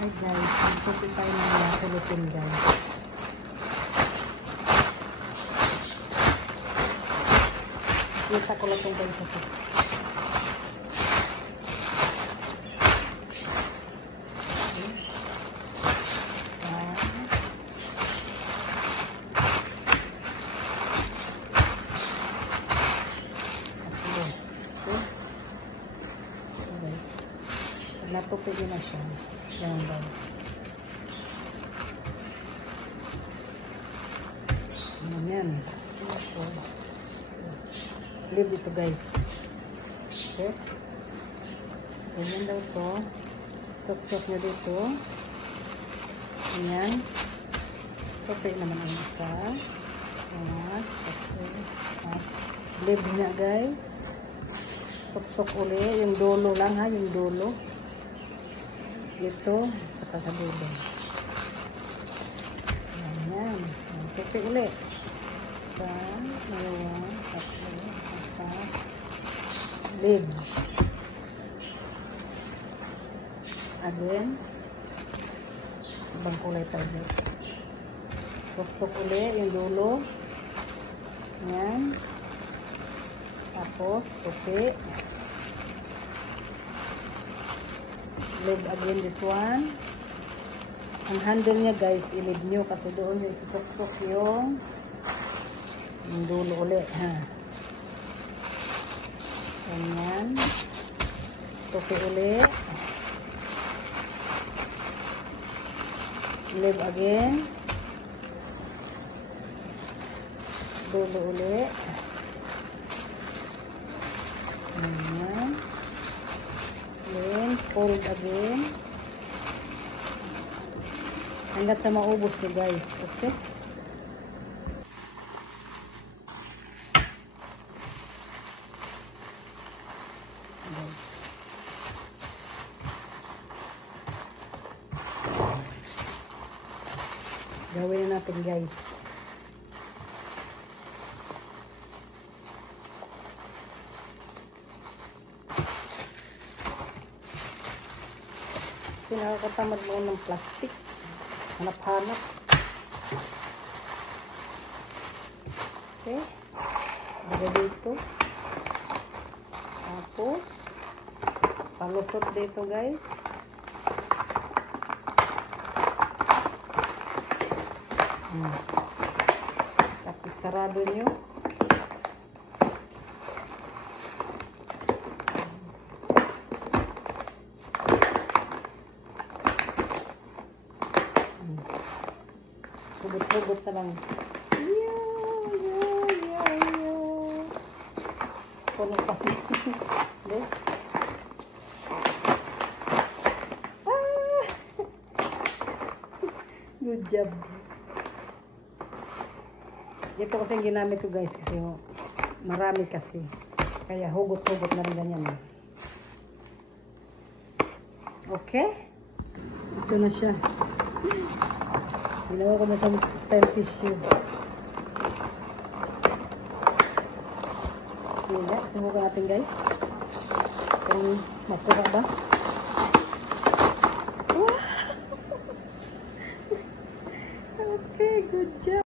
Ay guys, magsupi tayo ng nakulupin guys. Kita ko lang itong guys ito. Natupi din na siya. Yan guys. Yan. Leave ito guys. Okay. Ganyan daw ito. Sok-sok nyo dito. Ganyan. Tupi naman ang isa. Yan. Leave niya guys. Sok-sok uli. Yung dulo lang ha. Yung dulo. Ito, saka sa dulo. Ayan. Tupi ulit. Isa, dalawa, tatlo, apat, lid. Again. Ibang kulay tayo. Sok-sok ulit yung dulo. Ayan. Tapos, tupi. Leave again this one. Ang handle niya guys, i-leave nyo kasi doon yung susok-sok yung dulo ulit ha. Ganyan. Tupi ulit. Leave again. Dulo ulit. Ganyan. Then, fold again. Hanggat sa maubos nyo guys. Okay? Gawin na natin guys. Nakakatamad mo ng plastic. Hanap-hanap. Okay. Lagay dito. Tapos, palusot dito guys. Tapos, sarado nyo. Hugot-hugot na lang. Puno kasi. Good job. Ito kasi yung ginamit ko guys kasi marami kasi. Kaya hugot-hugot na rin ganyan. Okay? Ito na siya. Ginawa ko na siyang style tissue. Sila, subukan natin guys. Kung makuha ba?